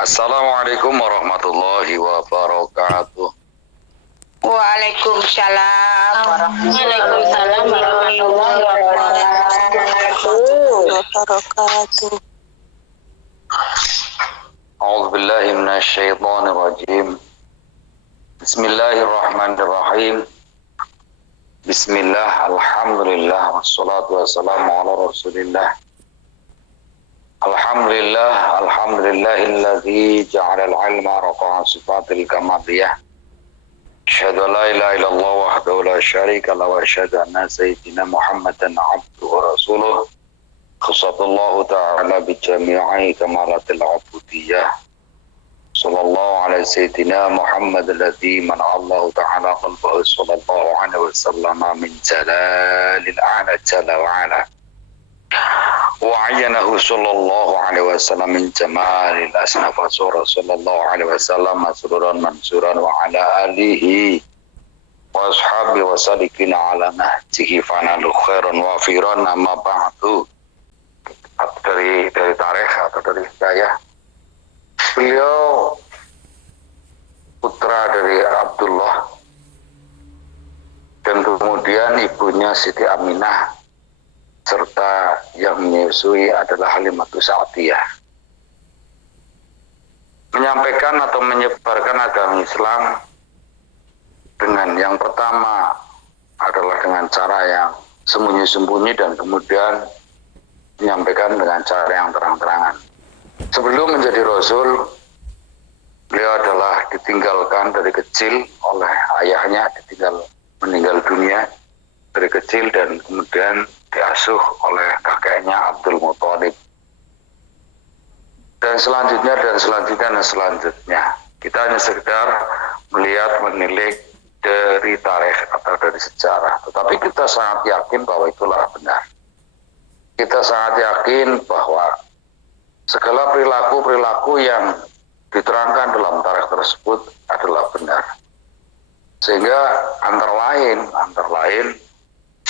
Assalamualaikum warahmatullahi wabarakatuh. Waalaikumsalam warahmatullahi wabarakatuh. A'udzu billahi minasy syaithanir rajim. Bismillahirrahmanirrahim. Bismillah, alhamdulillah, wassalatu wassalamu ala rasulillah. Alhamdulillahilladzi ja'ala al-'ilma rafa'a sifatil kamaliyah. Asyhadu an la ilaha illallah wahdahu la syarika lahu wa asyhadu anna sayyidina Muhammadan 'abduhu wa rasuluh. Khasatallahu ta'ala bi jami'i kamalatil 'ubudiyyah. Sallallahu alaihi sayyidina Muhammad alladzi man'allahu ta'ala qalbahu sallallahu alaihi wasallam min jalalil a'la jalla wa 'ala. وعينه صلى الله عليه وسلم من جمال الأسناف صلى الله عليه وسلم مسرورا منصورا وعلى آله وأصحابه وسالكين على نهجه فنالوا خيرا وافرا أما بعد. Dari tarikh atau dari hidayah, beliau putra dari Abdullah dan kemudian ibunya Siti Aminah, serta yang menyusui adalah Halimatus Sa'diyah. Menyampaikan atau menyebarkan agama Islam dengan yang pertama adalah dengan cara yang sembunyi-sembunyi dan kemudian menyampaikan dengan cara yang terang-terangan. Sebelum menjadi Rasul, beliau adalah ditinggalkan dari kecil oleh ayahnya, meninggal dunia dari kecil dan kemudian diasuh oleh kakeknya Abdul Muthalib. Dan selanjutnya kita hanya sekedar melihat, menilik dari tarikh atau dari sejarah, tetapi kita sangat yakin bahwa itulah benar. Kita sangat yakin bahwa segala perilaku yang diterangkan dalam tarikh tersebut adalah benar. Sehingga antara lain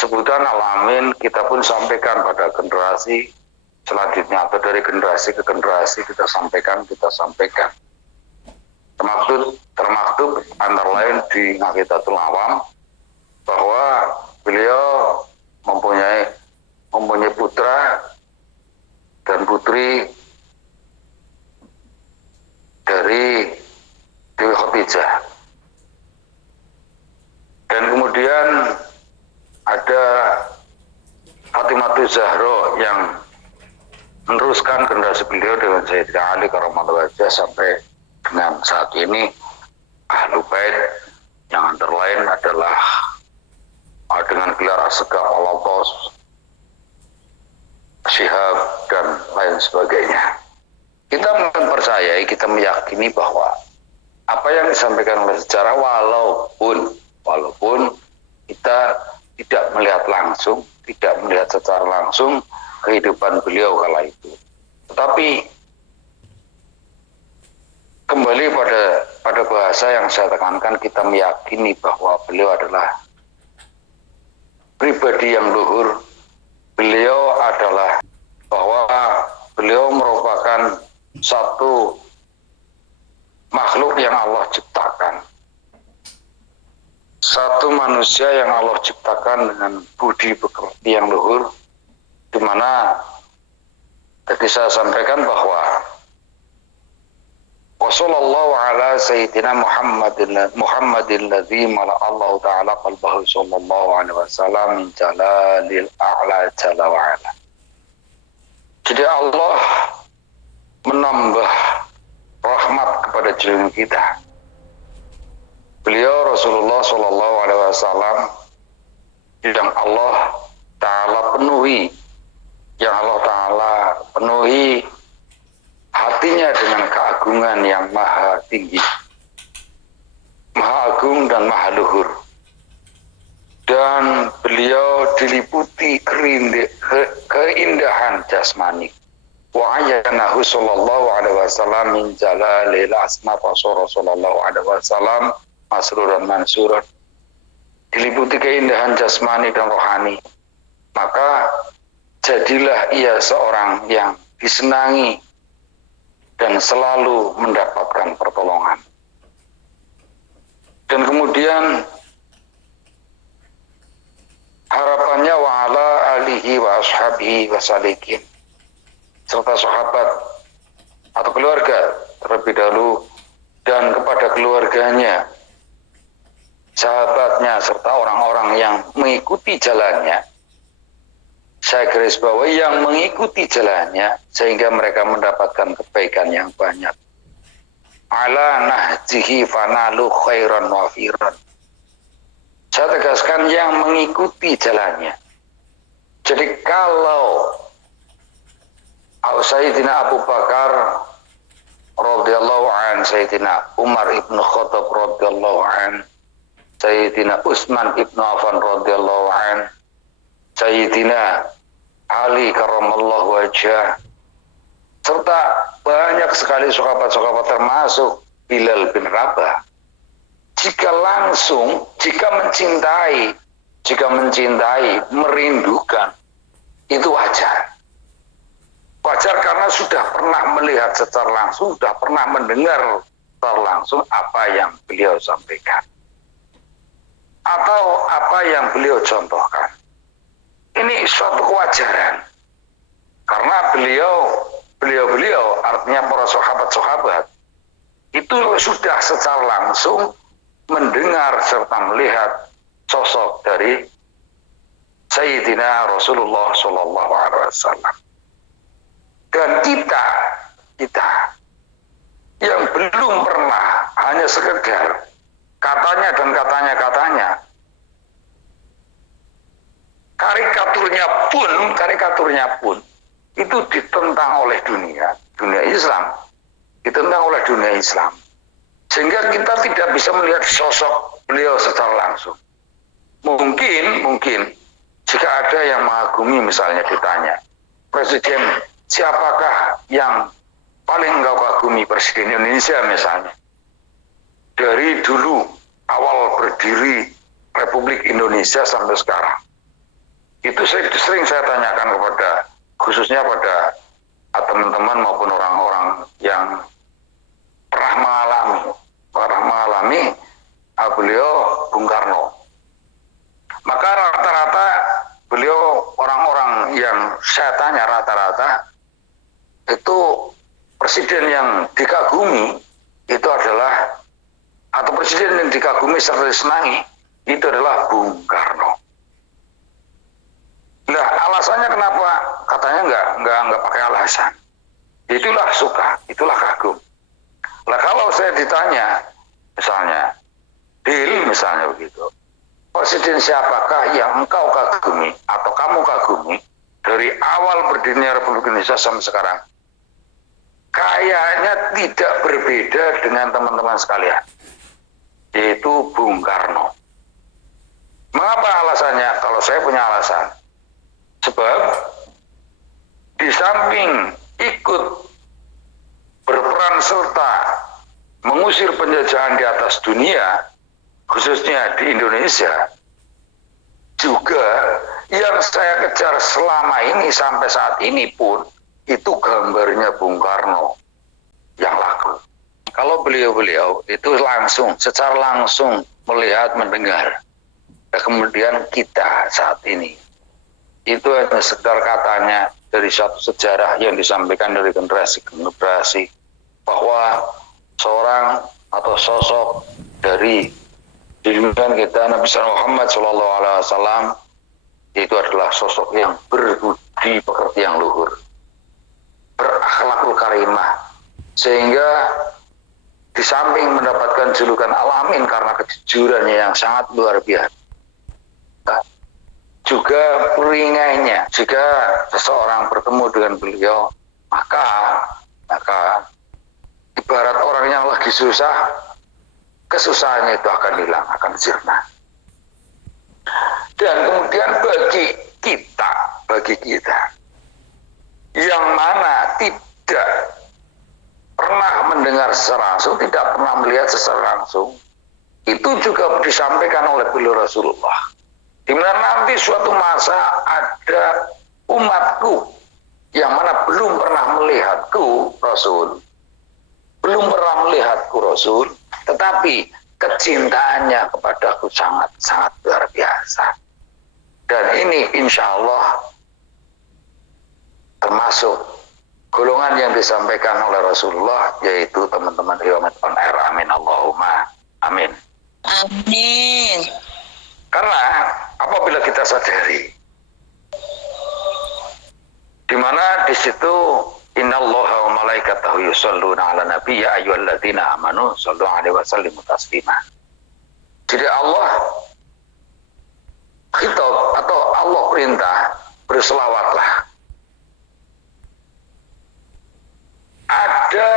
sebutan Al-Amin kita pun sampaikan pada generasi selanjutnya, atau dari generasi ke generasi kita sampaikan. Termaktub antara lain di Aqidatul Awam bahwa beliau mempunyai putra dan putri dari Dewi Khadijah. Dan kemudian ada Fatimatus Zahra yang meneruskan generasi beliau dengan Sayyidina Ali karramallahu wajhah sampai dengan saat ini. Ahlul Bait yang antara lain adalah dengan gelar Asqa, Al-Abbas, Syihab dan lain sebagainya. Kita mempercayai, kita meyakini bahwa apa yang disampaikan oleh sejarah, walaupun kita tidak melihat secara langsung kehidupan beliau kala itu. Tetapi kembali pada bahasa yang saya tekankan, kita meyakini bahwa beliau adalah pribadi yang luhur. Beliau merupakan satu makhluk yang Allah ciptakan. Satu manusia yang Allah ciptakan dengan budi pekerti yang luhur, di mana tadi saya sampaikan bahwa Wassallallahu ala sayyidina Muhammadin ladzi mala'allahu ta'ala qalbahu sallallahu alaihi wasallam min jalalil a'la jalla wa ala. Jadi Allah menambah rahmat kepada diri kita. Beliau Rasulullah sallallahu alaihi wasallam yang Allah Ta'ala penuhi hatinya dengan keagungan yang maha tinggi, maha agung dan maha luhur. Dan beliau diliputi keindahan jasmani. Wa ayyanahu sallallahu alaihi wasallam min jalalil asma fa sallallahu alaihi wasallam masruran mansuran. Diliputi keindahan jasmani dan rohani, maka jadilah ia seorang yang disenangi dan selalu mendapatkan pertolongan. Dan kemudian harapannya wa ala alihi wa ashabihi wa salikin, serta sahabat atau keluarga terlebih dahulu, dan kepada keluarganya, sahabatnya, serta orang-orang yang mengikuti jalannya. Saya garis bawahi yang mengikuti jalannya sehingga mereka mendapatkan kebaikan yang banyak. Ala nahjihi fanalu khairan wafiran. Saya tegaskan yang mengikuti jalannya. Jadi kalau Sayyidina Abu Bakar radhiyallahu an, Sayyidina Umar ibn Khattab radhiyallahu an, Sayyidina Utsman ibn Affan radhiyallahu an, Sayyidina Ali karramallahu wajhah, serta banyak sekali sahabat-sahabat termasuk Bilal bin Rabah, jika mencintai, merindukan, itu wajar. Wajar karena sudah pernah melihat secara langsung, sudah pernah mendengar secara langsung apa yang beliau sampaikan atau apa yang beliau contohkan. Ini suatu kewajaran karena beliau artinya para sahabat-sahabat itu sudah secara langsung mendengar serta melihat sosok dari Sayyidina Rasulullah Shallallahu Alaihi Wasallam. Dan kita yang belum pernah, hanya sekedar katanya dan katanya, karikaturnya pun itu ditentang oleh dunia Islam, sehingga kita tidak bisa melihat sosok beliau secara langsung. Mungkin jika ada yang mengagumi, misalnya ditanya, Presiden siapakah yang paling engkau kagumi? Presiden Indonesia misalnya, dari dulu awal berdiri Republik Indonesia sampai sekarang. Itu sering saya tanyakan khususnya pada teman-teman maupun orang-orang yang pernah mengalami beliau Bung Karno. Maka rata-rata beliau, orang-orang yang saya tanya rata-rata itu presiden yang dikagumi itu adalah, atau presiden yang dikagumi serta disenangi itu adalah Bung Karno. Nah, alasannya kenapa? Katanya enggak pakai alasan. Itulah suka, itulah kagum. Nah, kalau saya ditanya, misalnya, Bill misalnya begitu, presiden siapakah yang engkau kagumi atau kamu kagumi dari awal berdirinya Republik Indonesia sampai sekarang? Kayaknya tidak berbeda dengan teman-teman sekalian, yaitu Bung Karno. Mengapa alasannya? Kalau saya punya alasan. Sebab di samping ikut berperan serta mengusir penjajahan di atas dunia, khususnya di Indonesia, juga yang saya kejar selama ini sampai saat ini pun itu gambarnya Bung Karno yang laku. Kalau beliau itu secara langsung melihat, mendengar. Dan kemudian kita saat ini itu hanya sekedar katanya dari satu sejarah yang disampaikan dari generasi ke generasi, bahwa seorang atau sosok dari junjungan kita Nabi Muhammad SAW itu adalah sosok yang berbudi pekerti yang luhur, berakhlakul karimah, sehingga di samping mendapatkan julukan Al-Amin karena kejujurannya yang sangat luar biasa, juga peringainya jika seseorang bertemu dengan beliau, maka ibarat orang yang lagi susah, kesusahannya itu akan hilang, akan sirna. Dan kemudian bagi kita yang mana tidak pernah mendengar secara langsung, tidak pernah melihat secara langsung, itu juga disampaikan oleh beliau Rasulullah. Di mana nanti suatu masa ada umatku yang mana belum pernah melihatku, Rasul, belum pernah melihatku Rasul, tetapi kecintaannya kepadaku sangat luar biasa. Dan ini insya Allah termasuk golongan yang disampaikan oleh Rasulullah, yaitu teman-teman Iwamat on Air. Amin Allahumma amin. Amin. Karena apabila kita sadari, di mana di situ innallaha wa malaikatahu yusholluna 'alan nabi ya ayyuhalladzina amanu shollu 'alaihi wa sallimu taslima. Jadi Allah khitab atau Allah perintah berselawatlah. Ada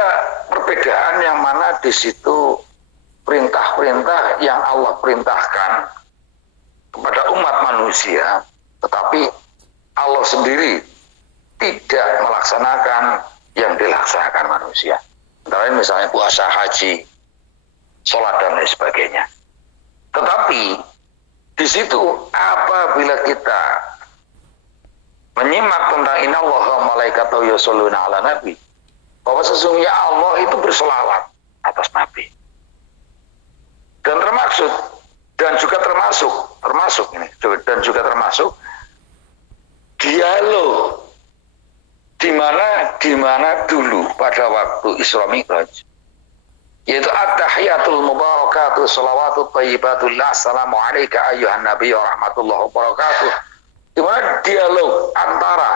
perbedaan yang mana di situ perintah-perintah yang Allah perintahkan kepada umat manusia, tetapi Allah sendiri tidak melaksanakan yang dilaksanakan manusia. Antara misalnya puasa, haji, sholat dan lain sebagainya. Tetapi di situ apabila kita menyimak tentang innallaha wa malaikatahu yusholluna 'alan nabi, bahwa sesungguhnya Allah itu berselawat atas Nabi. Dan juga termasuk ini, dan juga termasuk dialog di mana dulu pada waktu Isra Mi'raj, yaitu at-tahiyatul mubarakatuh shalawatut thayyibatullah assalamu alayka ayyuhan nabiy wa rahmatullahi wa barakatuh, di mana dialog antara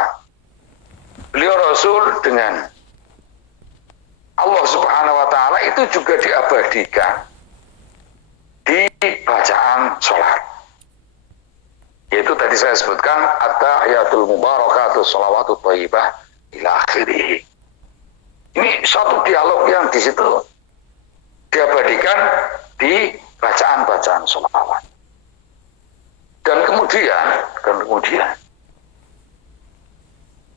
beliau Rasul dengan Allah Subhanahu wa taala itu juga diabadikan di bacaan sholat. Yaitu tadi saya sebutkan at-tahiyatul mubarakatuh shalawatut thayyibah ila akhirih. Ini suatu dialog yang di situ diabadikan di bacaan-bacaan sholawat. Dan kemudian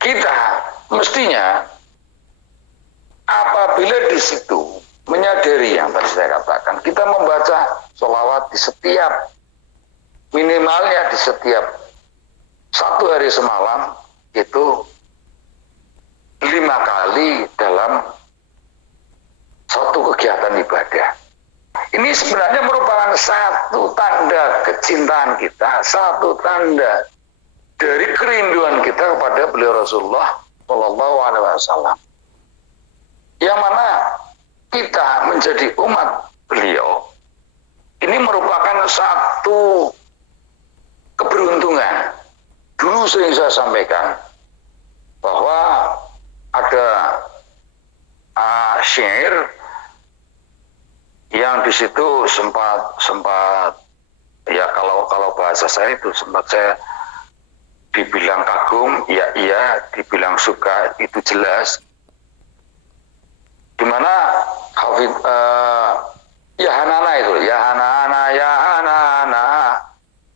kita mestinya apabila di situ menyadari yang tadi saya katakan, kita membaca sholawat di setiap, minimalnya di setiap satu hari semalam itu 5 kali dalam satu kegiatan ibadah. Ini sebenarnya merupakan satu tanda kecintaan kita, satu tanda dari kerinduan kita kepada beliau Rasulullah Shallallahu Alaihi Wasallam. Yang mana kita menjadi umat beliau ini merupakan satu keberuntungan. Dulu sering saya sampaikan bahwa ada syair yang di situ sempat ya kalau bahasa saya itu sempat saya dibilang kagum, ya iya, dibilang suka, itu jelas. Dimana Hafid ya Hanana itu, ya Hanana, ya Hanana,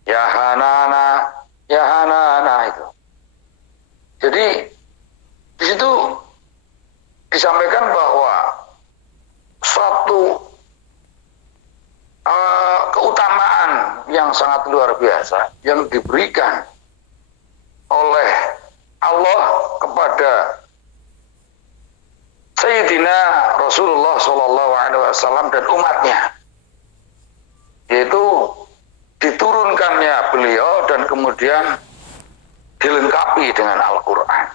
ya Hanana, ya Hanana itu. Jadi di situ disampaikan bahwa suatu keutamaan yang sangat luar biasa yang diberikan oleh Allah kepada Sayyidina Rasulullah Shallallahu Alaihi Wasallam dan umatnya, yaitu diturunkannya beliau dan kemudian dilengkapi dengan Al-Quran,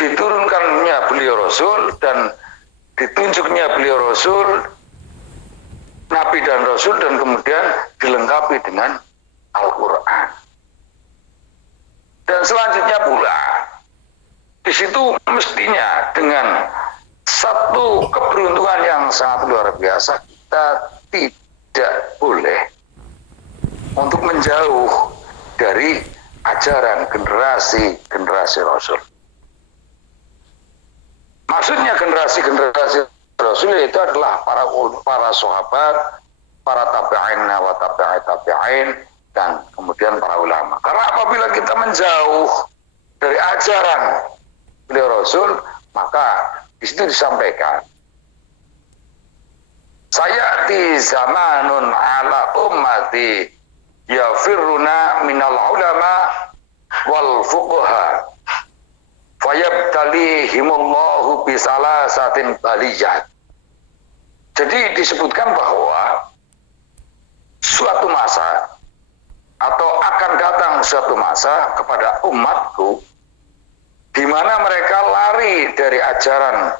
diturunkannya beliau Rasul dan ditunjuknya beliau Rasul, Nabi dan Rasul, dan kemudian dilengkapi dengan Al-Quran. Dan selanjutnya pula di situ mestinya dengan satu keberuntungan yang sangat luar biasa, kita tidak boleh untuk menjauh dari ajaran generasi Rasul. Maksudnya generasi Rasul itu adalah para sahabat, para tabi'in wa tabi'in, dan kemudian para ulama. Karena apabila kita menjauh dari ajaran beliau Rasul, maka di situ disampaikan, sayati zamanun ala ummati yafiruna minal ulama wal fuqaha fayabtal yubtalihimullahu bisalasatin baliyat. Jadi disebutkan bahwa suatu masa atau akan datang suatu masa kepada umatku di mana mereka lari dari ajaran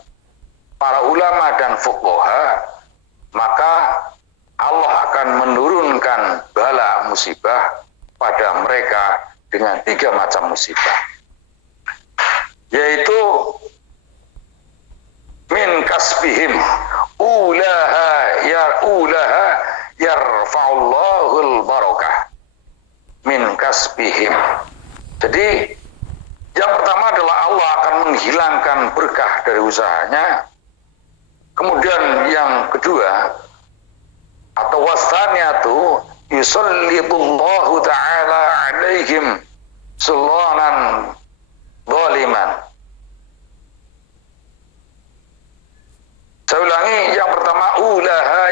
para ulama dan fuqaha, maka Allah akan menurunkan bala musibah pada mereka dengan 3 macam musibah, yaitu min kasbihim ulaha yarfa'ullahul barakah min kasbihim. Jadi yang pertama adalah Allah akan menghilangkan berkah dari usahanya. Kemudian yang kedua atau wasaniatu yusallitullahu ta'ala alaihim sultanan zaliman. Saya ulangi, yang pertama ulaha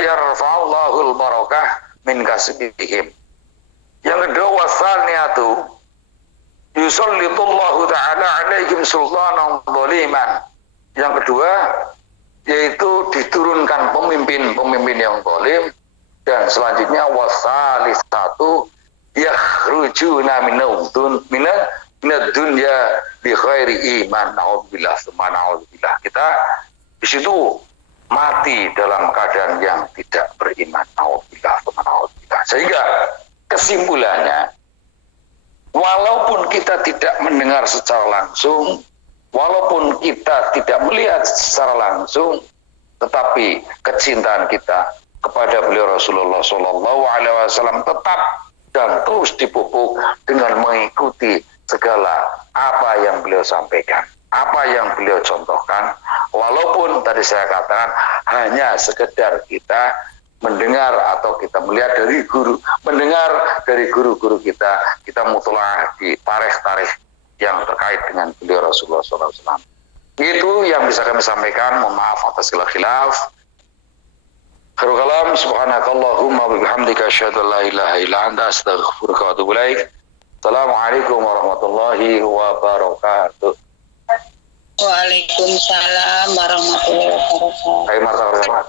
yarfa'ullahul barakah min kasbihim. Yang kedua wasaniatu yusallitullahu ta'ala alaihim sultanan zaliman. Yang kedua yaitu diturunkan pemimpin yang zalim. Dan selanjutnya wasalisatu yakhrujuna minad dunya bi khairi iman. Na'udzubillah tsumma na'udzubillah. Kita di situ mati dalam keadaan yang tidak beriman. Na'udzubillah tsumma na'udzubillah. Sehingga kesimpulannya, walaupun kita tidak mendengar secara langsung, walaupun kita tidak melihat secara langsung, tetapi kecintaan kita kepada beliau Rasulullah SAW tetap dan terus dipupuk dengan mengikuti segala apa yang beliau sampaikan, apa yang beliau contohkan, walaupun tadi saya katakan hanya sekedar kita mendengar atau kita melihat dari guru, mendengar dari guru-guru kita mutolaah di tarikh-tarikh yang terkait dengan beliau Rasulullah SAW. Itu yang bisa kami sampaikan. Mohon maaf atas segala khilaf. Khairul kalam, subhanakallahumma wa bihamdika asyhadu an la ilaha illa anta astaghfiruka wa atubu ilaik. Assalamualaikum warahmatullahi wabarakatuh. Waalaikumsalam warahmatullahi wabarakatuh. Warahmatullahi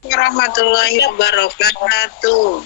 Warahmatullahi wabarakatuh.